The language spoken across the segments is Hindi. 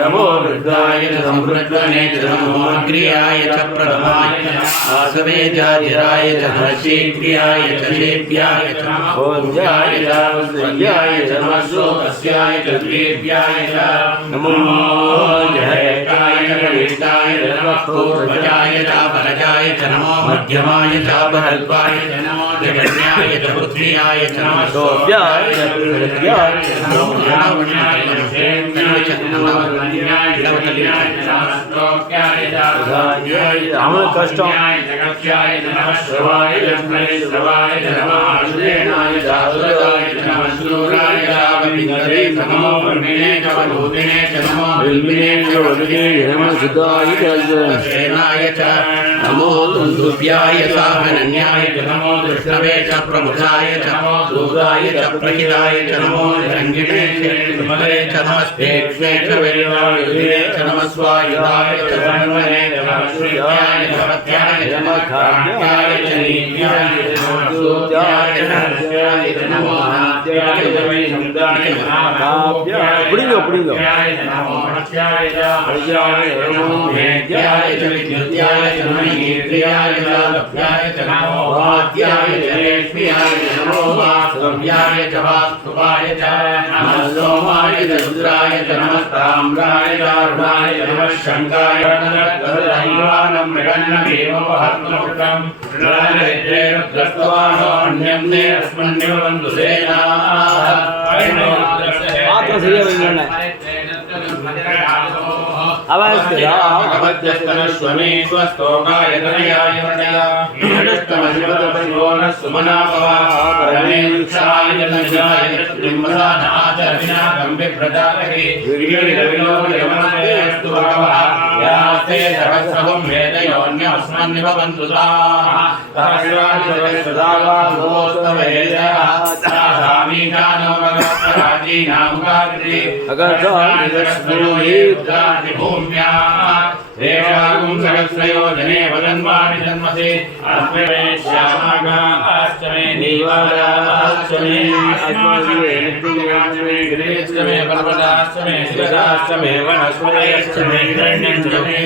नमो वृद्धाय समृद्धने नमो अग्रियाय च प्रथमाय आसवेजाय च शीघ्रियाय च शेभ्याय च भोज्याय च वज्राय च नमस्योपस्याय च द्वेभ्याय च नमो जयकाय च गणेशाय च नमः पूर्वजाय च परजाय च नमो मध्यमाय च बृहद्वाय च नमो जगन्याय च पृथ्व्याय च नमः सोभ्याय च पृथ्व्याय च नमो नमो दुन्दुभ्याय साहनन्याय च नमो दुष्टवे च प्रमुखाय च नमो दूताय च प्रहिताय च नमो रङ्गिणे च विमले च नमस्तेक्ष्मे च वेदायुधे च नमः स्वायुधाय च धन्वने च नमस्त्याय च भक्त्याय च मखाभ्याय च नीत्याय च नमस्त्याय च नमस्त्याय च नमो नात्याय च वैशब्दाय च महाभ्याय पुडिंगो नमो भक्त्याय च हर्याय च नमो मेघ्याय च विद्युत्याय च नमः ीर्याय च लभ्याय च नमो वाद्याय च रेष्म्याय च नमो वास्तव्याय च वास्तुवाय च नमः सोमाय च रुद्राय च नमः ताम्राय च अरुणाय च नमः शङ्काय दैवानं मृगन्नमेव महत्त्वमुक्तं रुद्रस्तवानो अन्यम्ने अस्मन्नेव बन्धुसेना अवस्तरावद्यस्तनश्वमे स्वस्तोकाय तनयाय वदया नष्टमशिवतपरिवोनः सुमनापवापरमेक्षाय जनजाय निम्मसानाचरविनाकं विभ्रजालहि विगिरिलविलोकयमनस्तेऽस्तु भगवः यास्ते सर्वस्वं वेदयोऽन्यमस्मन्निव बन्धुताः सहस्रादिसहस्रदावाभोस्तवेदः सामीकानो भगवत्पराजीनामुखाग्रे अगर्षादिदर्शनोयेद्रादिभूम्या रेषागुं सहस्रयोजने वदन्वानि जन्मसे अस्मे श्यामागाश्चमे नीवाराश्चमे अस्माश्चमे गिरेश्चमे पर्वताश्चमे शिखराश्चमे वनस्पतयश्चमे हिरण्यश्चमे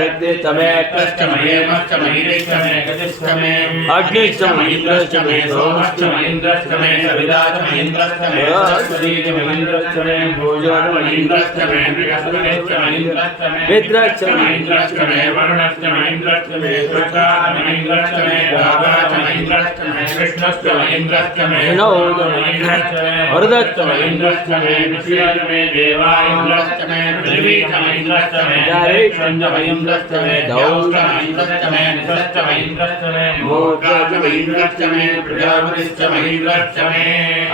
गद्यश्चमे कश्चमे हिरेश्चमे गतिश्चमे अग्निश्चमे इन्द्रश्चमे सोमश्चमे इन्द्रश्चमे सविताश्चमे इन्द्रश्चमे सरस्वतीश्चमे इन्द्रश्चमे भोजोश्चमे इन्द्रश्चमे बृहस्पतिश्चमे इन्द्रश्चमे मित्रश्चमे इन्द्रश्चमे वरुणश्चमे इन्द्रश्चमे शुक्राश्चमे इन्द्रश्चमे रागाश्चमे इन्द्रश्चमे कृष्णश्चमे इन्द्रश्चमे नवोश्चमे इन्द्रश्चमे वरदश्चमे इन्द्रश्चमे विश्वश्चमे देवा इन्द्रश्चमे पृथ्वीश्चमे इन्द्रश्चमे जारेश्चमे इन्द्रश्चमे दौश्चमे इन्द्रश्चमे निश्चमे इन्द्रश्चमे मोक्षश्चमे इन्द्रश्चमे प्रजापतिश्चमे इन्द्रश्चमे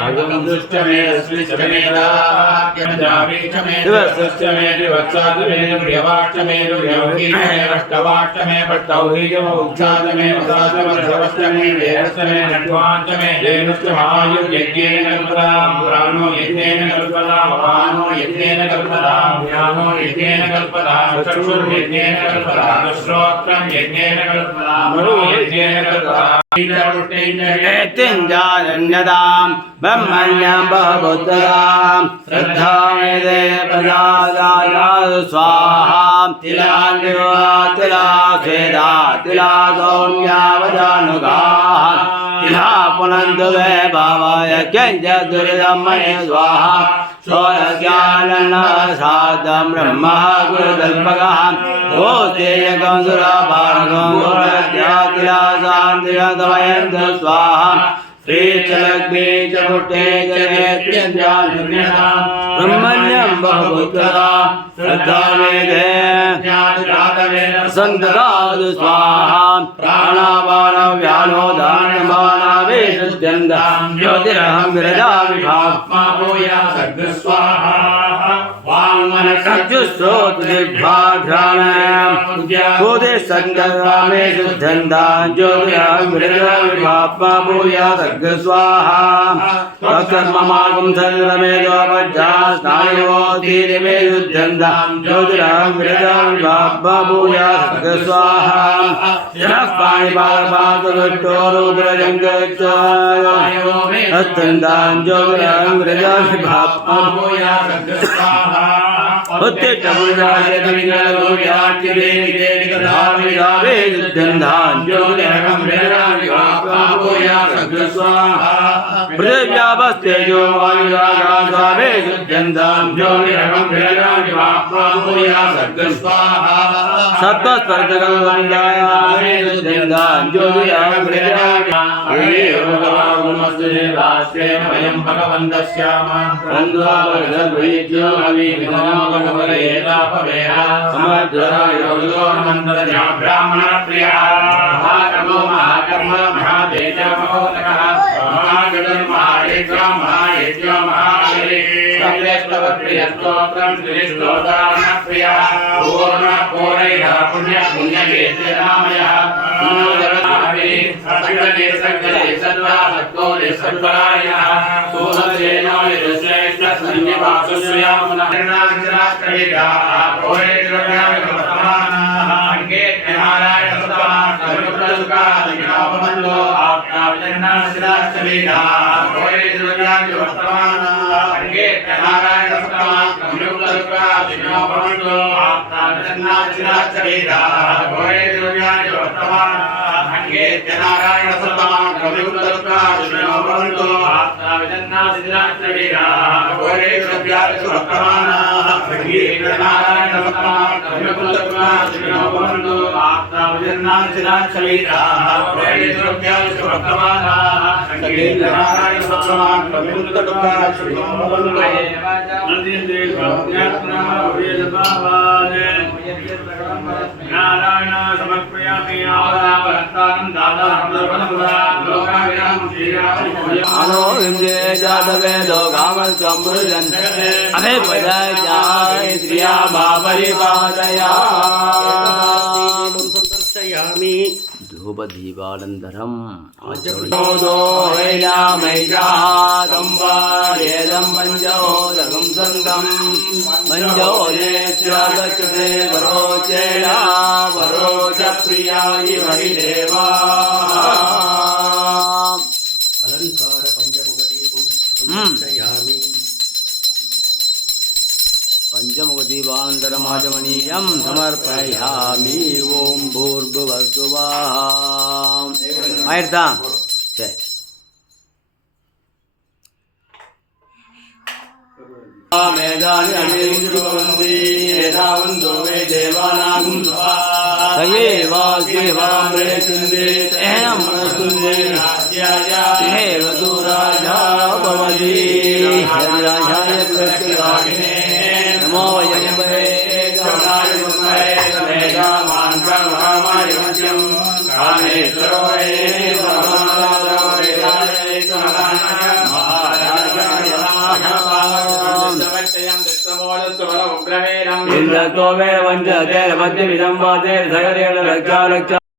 आगमदुश्चमे अस्मिश्चमे दाव्यमे दिवसश्चमे दिवत्साश्चमे प्रियवाश्चमे योगीश्चमे अष्टवाश्चमे पट्टौहीजमौक्षाश्चमे वसाश्चमे वेहश्चमे नट्वाश्चमे धेनुश्चमायुर्यज्ञेन कल्पतां प्राणो यज्ञेन कल्पतां अपानो यज्ञेन कल्पतां ज्ञानो यज्ञेन कल्पतां चक्षुर्यज्ञेन कल्पतां श्रोत्रं यज्ञेन कल्पतां मनो यज्ञेन कल्पतां तिञ्जारण्यतां ब्रह्मण्यं बहुबुद्धतां श्रद्धामेते प्रजादाय स्वाहा तिलान्यो तिला स्वेदा तिला सौम्यावदानुगाः तिला पुनन्तु वे भावाय किञ्चित् दुरिदमये स्वाहा सोऽज्ञानसादं ब्रह्मः गुरुतल्पकः गोस्तेयकं सुरापारकं गोरत्यातिलासान्तिरतमयन्तु स्वाहा श्रीचलग्ने च पुट्टे च नेत्यञ्जानुन्यतां ब्रह्मण्यं बहुबुद्धतां श्रद्धामेते सन्तदातु स्वाहा प्राणापानव्यानो दानमानावेशुद्यन्तां ज्योतिरहं विरजामि भात्मा भूया सर्गस्वाहा वाङ्मय बोधे संगमे शुद्धंदान ज्योतिरात्मा भूया सर्ग स्वाहा तत्कर्ममागम सर्वमे दोपज्जास्नायो धीरमे शुद्धंदान ज्योतिरात्मा भूया सर्ग स्वाहा यः पाणिपादपादुरटोरुग्रजङ्गच्चायो ज्योतिरात्मा भूया सर्ग स्वाहा पृथिव्यापस्तेजो वायुरागासावे शुद्ध्यन्तां ज्योतिरहं प्रियराजिवाप्नोया सर्ग स्वाहा सत्त्वस्पर्शकल्वन्दायामे शुद्ध्यन्तां ज्योतिरहं प्रियराजिवाप्नोया वयं भगवन्तस्याम बन्धुवावर्धद्वैज्यो ब्राह्मण प्रिय महाकर्म महाकर्म महादेज महोदकः महागणर्महायज्ञ महायज्ञ महाप्रियस्तोत्रं श्रीस्तोतारण प्रिय पूर्ण पूरैः पुण्य पुण्यकेतनामयः सङ्गते सङ्गते सत्वा सत्कोले सत्वरायः सोमसेनो यश्रेष्ठ सन्निवासुश्रियामनः नारायण समर्पयामि आनो इंद्रे जातवे लोकामस्कम्बुजन् अमे पदाय श्रिया परिपादया संतर्षयामि धूपदीपानन्तरम् आचरणोदो वैनामैजातम्बारेदं पञ्चोदकं सन्तं पञ्चोदेत्यागच्छते वरोचेला वरोच प्रियायि महिदेवा अलंकार पंचमुखदीपं संतर्षयामि पंचमुखदीपानन्तरमाचमनीयं समर्पयामि ओं भूर्भुवस्सुवः आयर्तां मेधानि अनिरुवन्ति एतावन्तो मे देवानां सयेवास्मिवामृतुन्दे तेन मनस्तुन्दे हेव सुराजा भवति राजाय प्रत्यगामिने नमो वयं वेदाय वेदामान् सर्वमाय मध्यं कामेश्वरो इंद्रतो वेद वंचते रमते विदंवाते सगरेण रक्षा रक्षा